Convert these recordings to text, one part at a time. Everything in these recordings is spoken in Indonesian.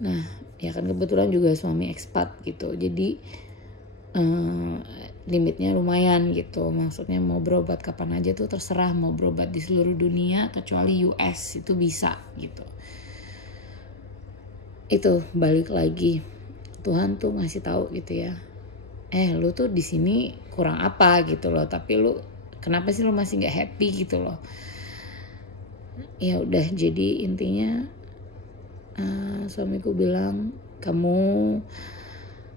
Nah ya kan kebetulan juga suami ekspat gitu, jadi limitnya lumayan gitu. Maksudnya mau berobat kapan aja tuh terserah, mau berobat di seluruh dunia kecuali US itu bisa gitu. Itu balik lagi, Tuhan tuh ngasih tahu gitu ya, lu tuh di sini kurang apa gitu loh, tapi lu kenapa sih lu masih nggak happy gitu loh. Ya udah, jadi intinya suamiku bilang, kamu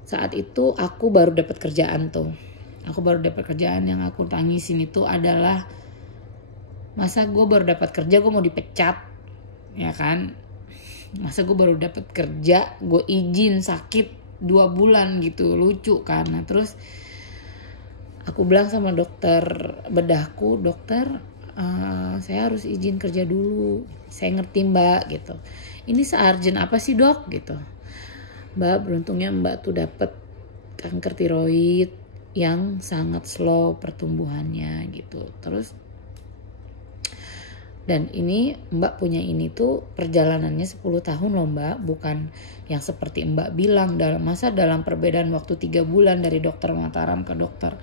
saat itu aku baru dapat kerjaan tuh. Aku baru dapat kerjaan, yang aku tangisin itu adalah masa gue baru dapat kerja gue mau dipecat, ya kan? Masa gue baru dapat kerja gue izin sakit 2 bulan gitu, lucu kan? Nah terus aku bilang sama dokter bedahku, dokter saya harus izin kerja dulu. Saya ngerti mbak gitu. Ini se-urgent apa sih dok gitu. Mbak, beruntungnya mbak tuh dapet kanker tiroid yang sangat slow pertumbuhannya gitu. Terus dan ini mbak punya ini tuh perjalanannya 10 tahun loh mbak. Bukan yang seperti mbak bilang dalam perbedaan waktu 3 bulan dari dokter Mataram ke dokter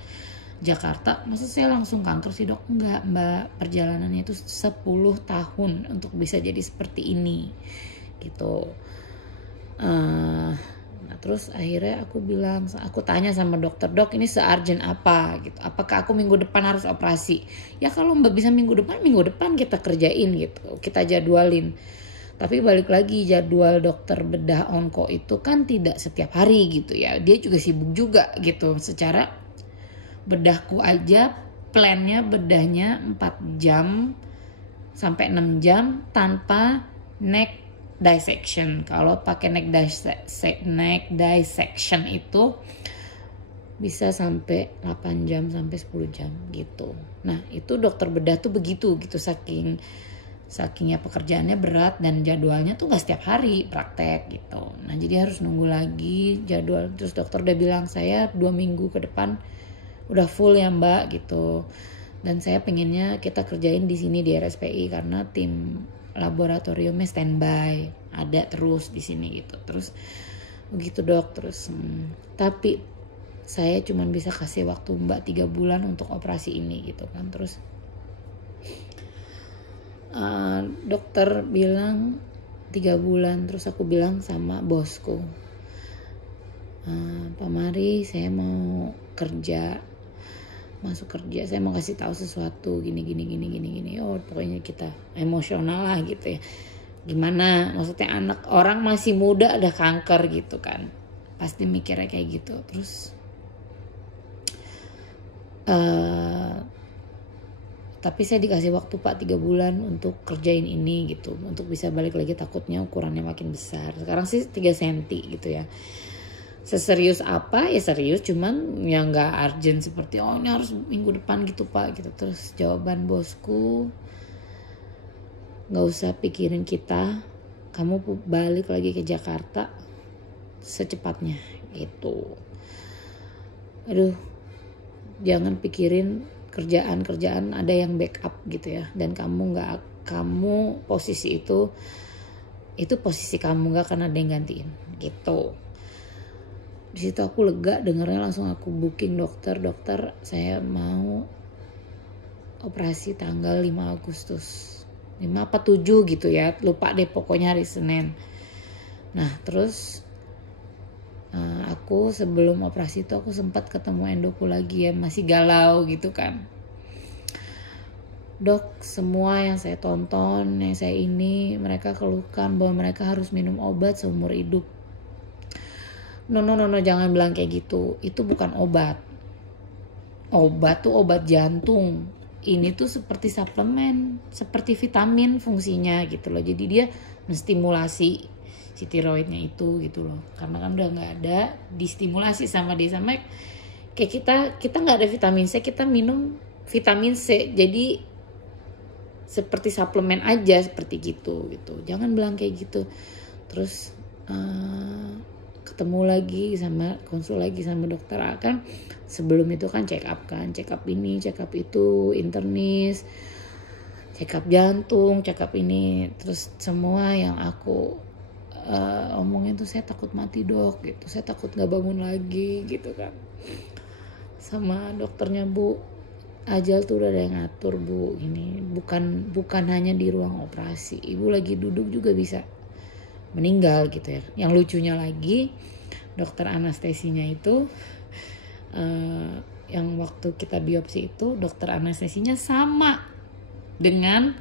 Jakarta, masa saya langsung kanker sih dok? Enggak mbak, perjalanannya itu 10 tahun untuk bisa jadi seperti ini gitu. Nah terus akhirnya aku tanya sama dokter, dok ini se-urgent apa gitu, apakah aku minggu depan harus operasi? Ya kalau mbak bisa minggu depan kita kerjain gitu, kita jadwalin. Tapi balik lagi, jadwal dokter bedah onko itu kan tidak setiap hari gitu ya, dia juga sibuk juga gitu. Secara bedahku aja plannya bedahnya 4 jam sampai 6 jam tanpa neck dissection. Kalau pakai neck dissection itu bisa sampai 8 jam sampai 10 jam gitu. Nah itu dokter bedah tuh begitu gitu, sakingnya pekerjaannya berat dan jadwalnya tuh gak setiap hari praktek gitu. Nah jadi harus nunggu lagi jadwal. Terus dokter udah bilang saya 2 minggu ke depan udah full ya mbak gitu, dan saya pengennya kita kerjain di sini di RSPI karena tim laboratoriumnya standby ada terus di sini gitu. Terus begitu dok, terus tapi saya cuma bisa kasih waktu mbak 3 bulan untuk operasi ini gitu kan. Terus dokter bilang 3 bulan. Terus aku bilang sama bosku, Pak Mari saya mau masuk kerja, saya mau kasih tahu sesuatu gini. Oh pokoknya kita emosional lah gitu ya. Gimana maksudnya, anak orang masih muda ada kanker gitu kan, pasti mikirnya kayak gitu. Terus tapi saya dikasih waktu Pak 3 bulan untuk kerjain ini gitu, untuk bisa balik lagi, takutnya ukurannya makin besar. Sekarang sih 3 cm gitu ya. Seserius apa ya serius, cuman ya nggak urgent seperti ini harus minggu depan gitu pak gitu. Terus jawaban bosku, nggak usah pikirin kita, kamu balik lagi ke Jakarta secepatnya gitu. Aduh, jangan pikirin kerjaan ada yang backup gitu ya, dan kamu posisi itu posisi kamu, nggak akan ada yang gantiin gitu. Di situ aku lega dengarnya, langsung aku booking dokter saya mau operasi tanggal 5 Agustus 5 apa 7 gitu ya, lupa deh pokoknya hari Senin. Nah terus aku sebelum operasi itu aku sempat ketemu endoku lagi ya, masih galau gitu kan. Dok, semua yang saya tonton, yang saya ini, mereka keluhkan bahwa mereka harus minum obat seumur hidup. No, jangan bilang kayak gitu. Itu bukan obat. Obat tuh obat jantung. Ini tuh seperti suplemen, seperti vitamin fungsinya gitu loh. Jadi dia menstimulasi si tiroidnya itu gitu loh. Karena kan udah nggak ada, distimulasi sama dia. Sama kayak kita nggak ada vitamin C, kita minum vitamin C. Jadi seperti suplemen aja, seperti gitu. Jangan bilang kayak gitu. Terus ketemu lagi konsul lagi sama dokter kan. Sebelum itu kan check up ini, check up itu, internis, check up jantung, check up ini, terus semua yang aku omongin tuh, saya takut mati dok gitu, saya takut gak bangun lagi gitu kan. Sama dokternya, bu, ajal tuh udah ada yang ngatur bu, ini bukan hanya di ruang operasi, ibu lagi duduk juga bisa meninggal gitu ya. Yang lucunya lagi, dokter anestesinya itu yang waktu kita biopsi itu, dokter anestesinya sama dengan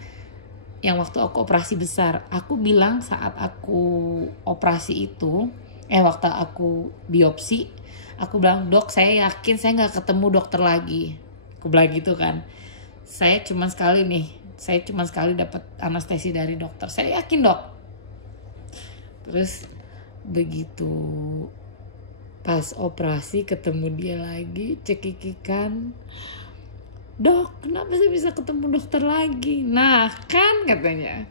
yang waktu aku operasi besar. Aku bilang saat aku operasi itu, waktu aku biopsi, aku bilang, dok saya yakin saya gak ketemu dokter lagi. Aku bilang gitu kan. Saya cuma sekali dapat anestesi dari dokter. Saya yakin dok. Terus begitu pas operasi ketemu dia lagi, cekikikan, dok kenapa saya bisa ketemu dokter lagi? Nah kan katanya,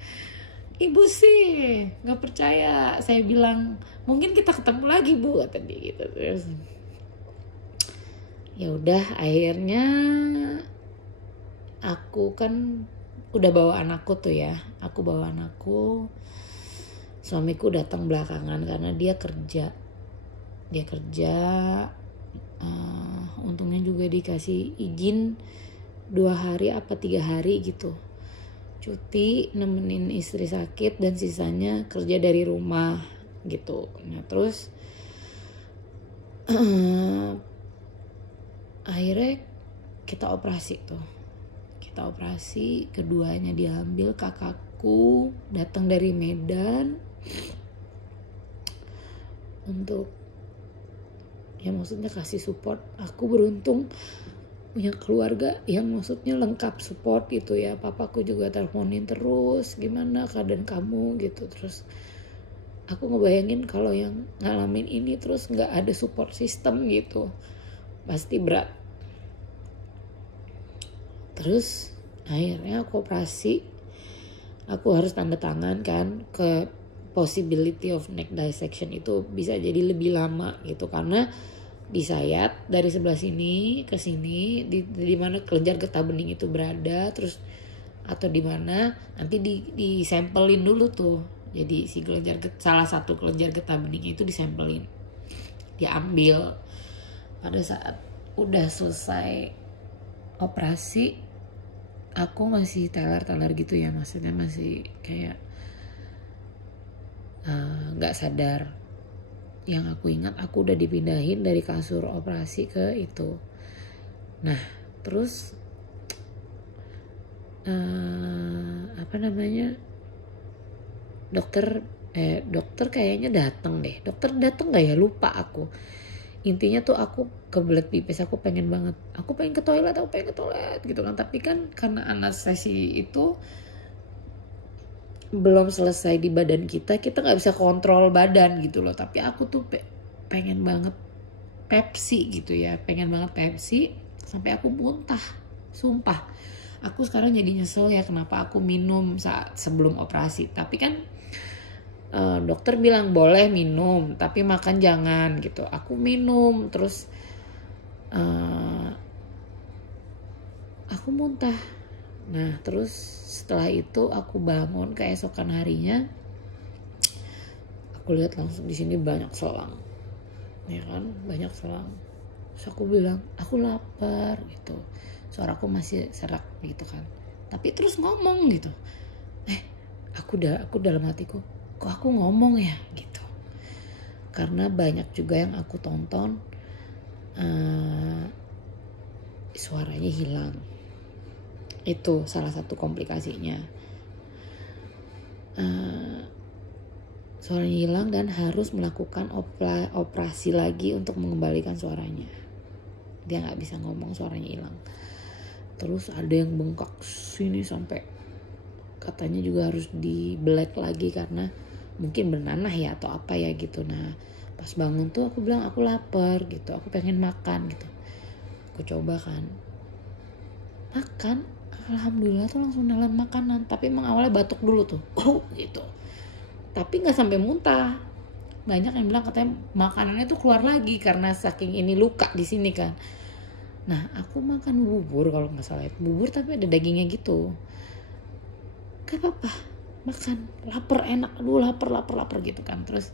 ibu sih gak percaya. Saya bilang mungkin kita ketemu lagi bu, kata dia gitu. Terus ya udah, akhirnya aku kan udah bawa anakku tuh ya. Aku bawa anakku, suamiku datang belakangan karena dia kerja. Untungnya juga dikasih izin 2 hari apa 3 hari gitu, cuti nemenin istri sakit dan sisanya kerja dari rumah gitu. Nah terus akhirnya kita operasi, keduanya diambil. Kakakku datang dari Medan untuk ya maksudnya kasih support. Aku beruntung punya keluarga yang maksudnya lengkap support gitu ya. Papaku juga teleponin terus, gimana keadaan kamu gitu. Terus aku ngebayangin kalau yang ngalamin ini terus gak ada support system gitu, pasti berat. Terus akhirnya aku operasi, aku harus tanda tangan kan ke possibility of neck dissection itu bisa jadi lebih lama gitu, karena disayat dari sebelah sini ke sini, di mana kelenjar getah bening itu berada, terus atau di mana nanti di sampelin dulu tuh. Jadi si salah satu kelenjar getah bening itu disampelin, diambil. Pada saat udah selesai operasi, aku masih teler gitu ya, maksudnya masih kayak nggak sadar. Yang aku ingat aku udah dipindahin dari kasur operasi ke itu. Nah terus dokter kayaknya datang deh. Dokter datang nggak ya, lupa aku. Intinya tuh aku kebelet pipis, aku pengen ke toilet gitu kan. Tapi kan karena anestesi itu belum selesai di badan kita nggak bisa kontrol badan gitu loh. Tapi aku tuh pengen banget Pepsi gitu ya, sampai aku muntah, sumpah. Aku sekarang jadi nyesel ya kenapa aku minum saat sebelum operasi. Tapi kan dokter bilang boleh minum tapi makan jangan gitu. Aku minum terus aku muntah. Nah terus setelah itu aku bangun keesokan harinya, aku lihat langsung di sini banyak selang, ya kan, banyak selang. Terus aku bilang aku lapar gitu, suaraku masih serak gitu kan, tapi terus ngomong gitu. Aku dalam hatiku, kok aku ngomong ya gitu, karena banyak juga yang aku tonton suaranya hilang. Itu salah satu komplikasinya. Suaranya hilang dan harus melakukan operasi lagi untuk mengembalikan suaranya. Dia gak bisa ngomong, suaranya hilang. Terus ada yang bengkak sini sampai katanya juga harus di black lagi karena mungkin bernanah ya atau apa ya gitu. Nah pas bangun tuh aku bilang aku lapar gitu, aku pengen makan gitu. Aku coba kan makan, alhamdulillah tuh langsung nelan makanan. Tapi emang awalnya batuk dulu tuh gitu, tapi gak sampai muntah. Banyak yang bilang katanya makanannya tuh keluar lagi karena saking ini luka di sini kan. Nah aku makan bubur kalau gak salah, bubur tapi ada dagingnya gitu. Gak apa-apa, makan, lapar, enak, aduh lapar gitu kan. Terus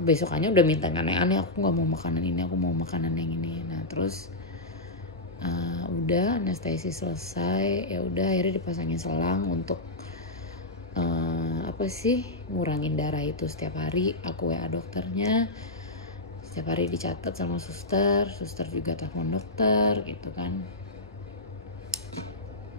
besokannya udah minta aneh-aneh, aku nggak mau makanan ini, aku mau makanan yang ini. Nah terus udah anestesis selesai, ya udah akhirnya dipasangin selang untuk ngurangin darah itu. Setiap hari aku WA dokternya, setiap hari dicatat sama suster juga telepon dokter gitu kan.